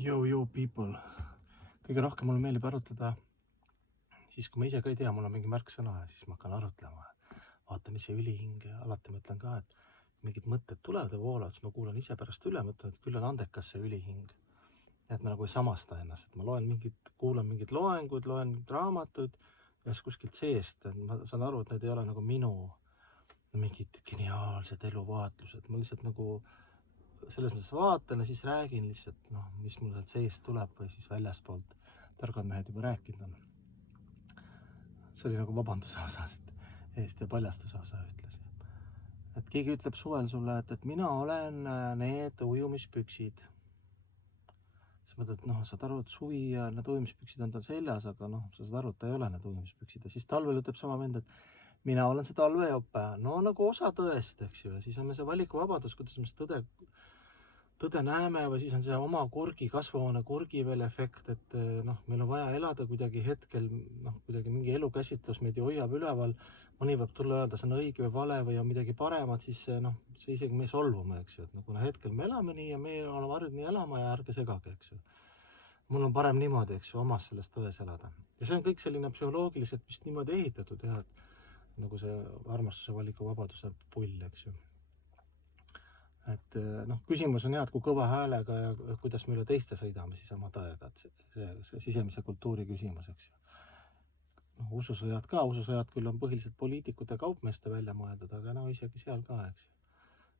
Yo people, kõige rohkem mulle meeldib arutada siis, kui ma ise ka ei tea, mul on mingi märksõna ja siis ma hakkan arutlema. Vaata, mis see ülihing, alati mõtlen ka, et mingid mõtted tulevad ja voolavad, siis ma kuulan ise pärast üle, mõtlen, et küll on andekas see ülihing. Et ma nagu ei samasta ennast, et ma kuulan mingid loenguid, loen mingid raamatuid ja siis kuskilt seest, et ma saan aru, et need ei ole nagu minu mingid geniaalsed eluvaatlused, ma lihtsalt nagu selles mõttes vaatan ja siis räägin lihtsalt, mis mul sealt seest tuleb või siis väljaspoolt targad mehed juba rääkinud on. See oli nagu vabanduse osas, et eest ja paljastuse osa ütlesin. Et keegi ütleb suvel sulle, et mina olen need ujumispüksid. Siis mõtled, et saad aru, et suvi ja need ujumispüksid on tal seljas, aga sa saad aru, et ta ei ole need ujumispüksid. Ja siis talvel ütleb sama vend, et mina olen see talvejope. No nagu osa tõest, eks ju. Ja siis on see valikuvabadus, kuidas me tõde näeme või siis on see oma kasvuhoone kurgi veel efekt, et meil on vaja elada kuidagi hetkel, kuidagi mingi elukäsitlus meid hoiab üleval. Mõni võib tulla öelda, see on õige või vale või on midagi paremat, siis see isegi me solvume, eks ju. Et kuna hetkel me elame nii ja me oleme harjunud nii elama ja ärge segage, eks ju. Mul on parem niimoodi, eks ju, omas selles tões elada. Ja see on kõik selline psühholoogiliselt vist niimoodi ehitatud, jah, et nagu see armastuse valikuvabaduse pull, eks ju. Et küsimus on et kui kõva häälega ja kuidas me üle teiste sõidame siis oma tõega, et see sisemise kultuuri küsimus, eks ju. Ususõjad küll on põhiliselt poliitikute ja kaupmeeste välja mõeldud, aga isegi seal ka, eks ju.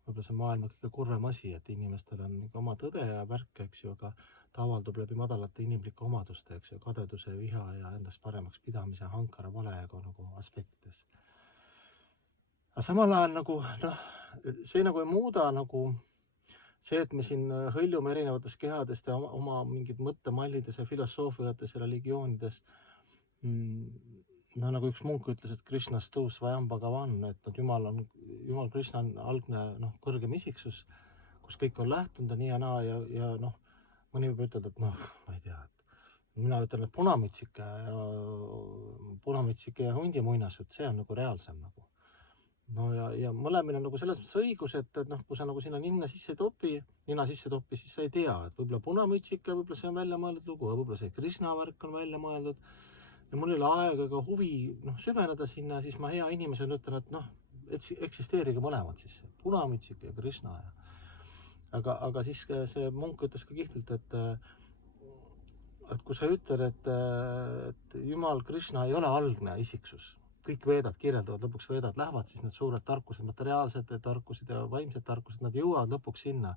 Võib-olla see maailma kõige kurvem asi, et inimestel on oma tõde ja värk, eks ju, aga ta avaldub läbi madalate inimlike omaduste, eks ju, kadeduse, viha ja endast paremaks pidamise, hankara, valeega nagu aspektides. Aga samal ajal see ei muuda see, et me siin hõljume erinevatest kehadest ja oma mingid mõttemallides ja filosoofiates ja religioonides. Nagu üks munk ütles, et Krishnas tuus Svayam Bhagavan, et Jumal Krishna on algne kõrgem isiksus, kus kõik on lähtunud ja nii ja naa ja mõni võib ütelda, et ma ei tea, et mina ütlen, et punamütsike ja hundi muinasjutt, see on reaalsem . Ja mõlemine on selles mõttes õigus, et kui sa sinna nina sisse topi, siis sa ei tea, et võib-olla punamütsike, võib-olla see on välja mõeldud lugu, võib-olla see Krishna värk on välja mõeldud ja mul ei ole aega ega huvi süveneda sinna, siis ma hea inimesena ütlen, et eksisteerige mõlemad siis, punamütsike ja Krishna. Aga siis see munk ütles ka kihtelt, et kui sa ütled, et Jumal Krishna ei ole algne isiksus, kõik veedad kirjeldavad, lõpuks veedad lähevad, siis need suured tarkused, materiaalsed tarkused ja vaimsed tarkused, nad jõuavad lõpuks sinna,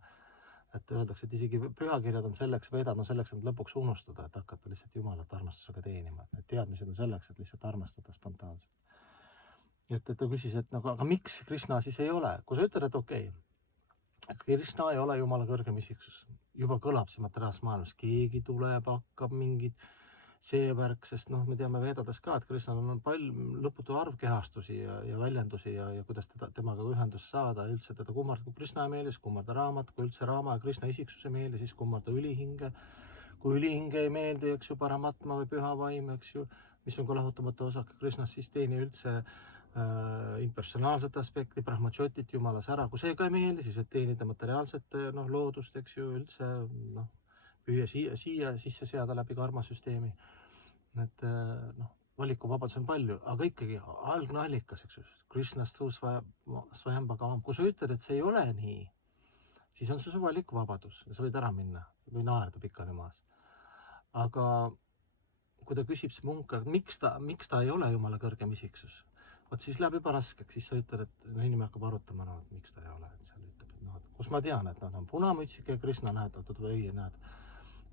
et öeldakse, et isegi pühakirjad on selleks, veedad on selleks, et lõpuks unustada, et hakata lihtsalt Jumalat armastusega teenima, et need teadmised on selleks, et lihtsalt armastada spontaanselt. Et ta küsis, et aga miks Krishna siis ei ole? Kui sa ütled, et okei, Krishna ei ole Jumala kõrgem isiksus, juba kõlab see materiaalses maailmas, keegi tuleb, hakkab mingid see värk, sest me teame veedades ka, et Krishnal on lõputu arv kehastusi ja väljendusi ja kuidas temaga ühendust saada, üldse teda kummarda, kui Krishna ei meeli, siis kummarda raamat, kui üldse raama ja Krishna isiksuse meeli, siis kummarda ülihinge. Kui ülihinge ei meeldi, eks ju, paramatma või püha vaim, eks ju, mis on ka lahutamatu osake Krishnast, siis teeni üldse impersonaalset aspekti, brahmachotit jumalas ära. Kui see ka ei meeldi, siis võid teenida materiaalset loodust, eks ju, üldse püüa siia sisse seada läbi karmasüsteemi. Et valikuvabadus on palju, aga ikkagi algne allikas, eks ju, Krishnast Svayam Bhagavan. Kui sa ütled, et see ei ole nii, siis on see valikuvabadus ja sa võid ära minna või naerda pikali maas. Aga kui ta küsib see munk, miks ta ei ole Jumala kõrgem isiksus, siis läheb juba raskeks, siis sa ütled, et inimene hakkab arutama, miks ta ei ole. Kus ma tean, et nad on punamütsike ja Krishna näedatud või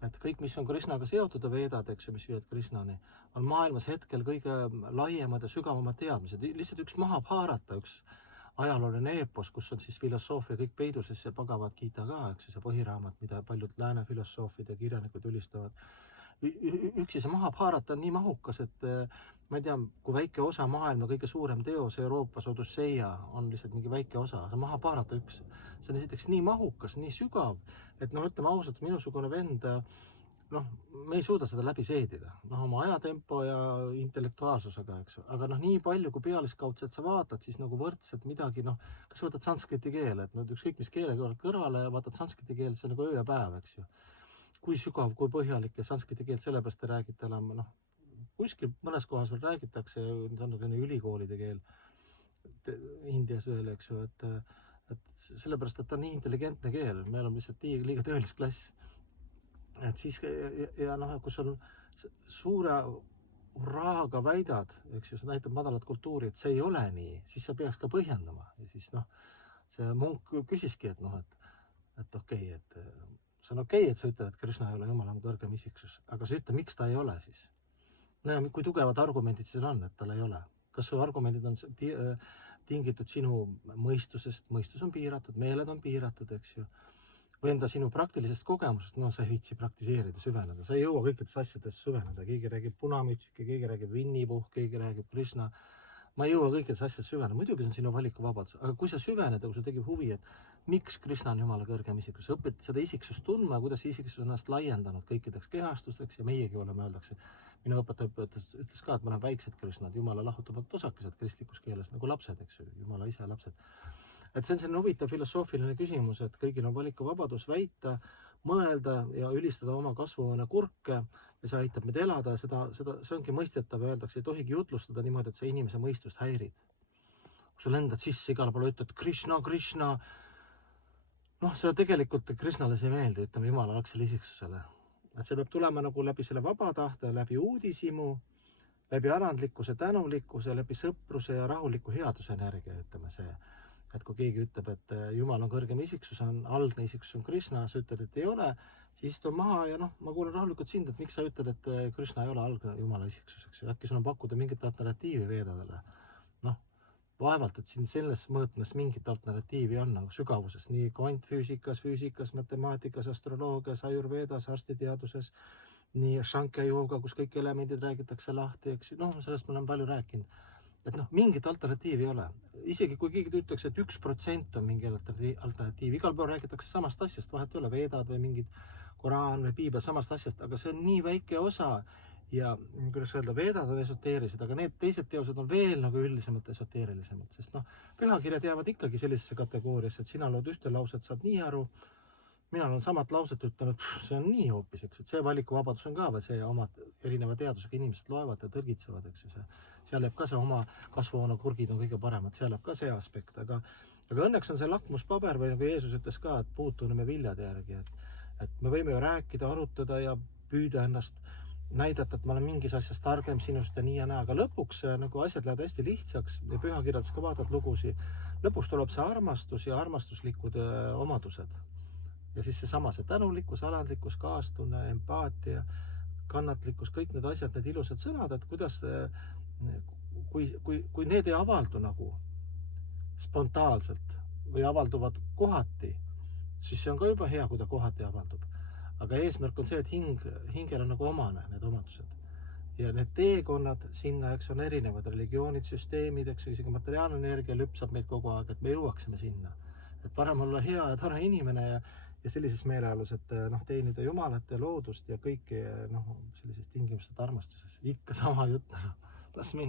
et kõik, mis on Krishnaga seotud ja veedad, eks ju, mis viivad Krishnani, on maailmas hetkel kõige laiemad ja sügavamad teadmised. Lihtsalt üks Mahabharata, üks ajalooline eepos, kus on siis filosoofia kõik peidus ja Bhagavad Gita ka, eks ju, see põhiraamat, mida paljud lääne filosoofid ja kirjanikud ülistavad. Üksi see Mahabharata on nii mahukas, et ma ei tea, kui väike osa maailma kõige suurem teos Euroopas, Odüsseia, on lihtsalt mingi väike osa. See Mahabharata üks, see on esiteks nii mahukas, nii sügav, et ütleme ausalt, minusugune vend, me ei suuda seda läbi seedida. Oma ajatempo ja intellektuaalsusega, eks. Aga nii palju, kui pealiskaudselt sa vaatad, siis nagu võrdselt midagi, kas võtad sanskriti keele, et ükskõik mis keele kõrvale ja vaatad sanskriti keele, see on nagu öö ja päev, eks ju. kui sügav, kui põhjalik ja sanskriti keelt sellepärast ei räägita enam, noh, kuskil mõnes kohas veel räägitakse, ta on nagu ülikoolide keel Indias veel, eks ju, et sellepärast, et ta on nii intelligentne keel, me oleme lihtsalt liiga töölisklass. Et siis, ja noh, kus on suure hurraaga väidad, eks ju, see näitab madalat kultuuri, et see ei ole nii, siis sa peaks ka põhjendama. Ja siis noh, see munk küsiski, et noh, et okei, et see on okei, et sa ütled, et Krishna ei ole Jumala kõrgem isiksus, aga sa ütle, miks ta ei ole siis? No ja kui tugevad argumendid siis on, et tal ei ole? Kas su argumendid on tingitud sinu mõistusest, mõistus on piiratud, meeled on piiratud, eks ju, või enda sinu praktilisest kogemusest, no sa ei viitsi praktiseerida, süveneda, sa ei jõua kõikides asjades süveneda, keegi räägib punamütsike, keegi räägib Winnie-Puhh, keegi räägib Krishna, ma ei jõua kõikides asjades süveneda, muidugi see on sinu valikuvabadus, aga kui sa süvened, kui sul tekib huvi, et miks Krishna on Jumala kõrgem isiksus, sa õpid seda isiksust tundma, kuidas isiksus on ennast laiendanud kõikideks kehastusteks ja meiegi oleme, öeldakse, minu õpetaja ütles ka, et me oleme väiksed Krishnad, Jumala lahutamatu osakesed kristlikus keeles, nagu lapsed, eks ju, Jumala ise lapsed. Et see on selline huvitav filosoofiline küsimus, et kõigil on valikuvabadus väita, mõelda ja ülistada oma kasvuhoone kurke ja see aitab meid elada ja see ongi mõistetav, öeldakse, ei tohigi jutlustada niimoodi, et sa inimese mõistust häirid. Kui sa lendad sisse igale poole, ütled Krishna, Krishna, noh, see tegelikult Krishnale see ei meeldi, ütleme Jumala algsele isiksusele. Et see peab tulema nagu läbi selle vaba tahte, läbi uudisimu, läbi arandlikkuse, tänulikkuse, läbi sõpruse ja rahuliku headuse energia, ütleme see. Et kui keegi ütleb, et Jumal on kõrgem isiksus, on algne isiksus on Krishna, sa ütled, et ei ole, siis istu maha ja noh, ma kuulen rahulikult sind, et miks sa ütled, et Krishna ei ole algne Jumala isiksuseks. Äkki sul on pakkuda mingit alternatiivi veedadele. Noh, vaevalt, et siin selles mõõtmes mingit alternatiivi on nagu sügavuses, nii kvantfüüsikas, füüsikas, matemaatikas, astroloogias, ajurveedas, arstiteaduses, nii Shankya jooga, kus kõik elemendid räägitakse lahti, eks ju, noh, sellest ma olen palju rääkinud. Et noh, mingit alternatiivi ei ole. Isegi kui keegi ütleks, et 1% on mingi alternatiiv, igal pool räägitakse samast asjast, vahet ei ole veedad või mingid Koraan või piibel samast asjast, aga see on nii väike osa ja kuidas öelda, veedad on esoteerilised, aga need teised teosed on veel nagu üldisemalt esoteerilisemad, sest noh, pühakirjad jäävad ikkagi sellisesse kategooriasse, et sina lood ühte lauset, saad nii aru, mina olen samat lauset ütlenud, see on nii hoopis, eks, et see valikuvabadus on ka või see oma erineva teadusega inimesed loevad ja tõlgitsevad, eks ju, seal jääb ka see oma kasvuhoonekurgid on kõige paremad, seal jääb ka see aspekt, aga õnneks on see lakmuspaber või nagu Jeesus ütles ka, et puutuneme viljade järgi, et me võime ju rääkida, arutada ja püüda ennast näidata, et ma olen mingis asjas targem sinust ja nii ja naa, aga lõpuks nagu asjad lähevad hästi lihtsaks ja pühakirjades ka vaatad lugusi, lõpuks tuleb see armastus ja armastuslikud omadused. Ja siis seesama, see tänulikkus, alandlikkus, kaastunne, empaatia, kannatlikkus, kõik need asjad, need ilusad sõnad, et kuidas, kui need ei avaldu nagu spontaanselt või avalduvad kohati, siis see on ka juba hea, kui ta kohati avaldub. Aga eesmärk on see, et hingel on nagu omane need omadused. Ja need teekonnad sinna, eks on erinevad religioonid, süsteemid, eks isegi materiaalne energia lüpsab meid kogu aeg, et me jõuaksime sinna. Et parem olla hea ja tore inimene ja sellises meeleolus, et noh, teenida Jumalat ja loodust ja kõiki noh, sellisest tingimusteta armastuses. Ikka sama jutt, las minna.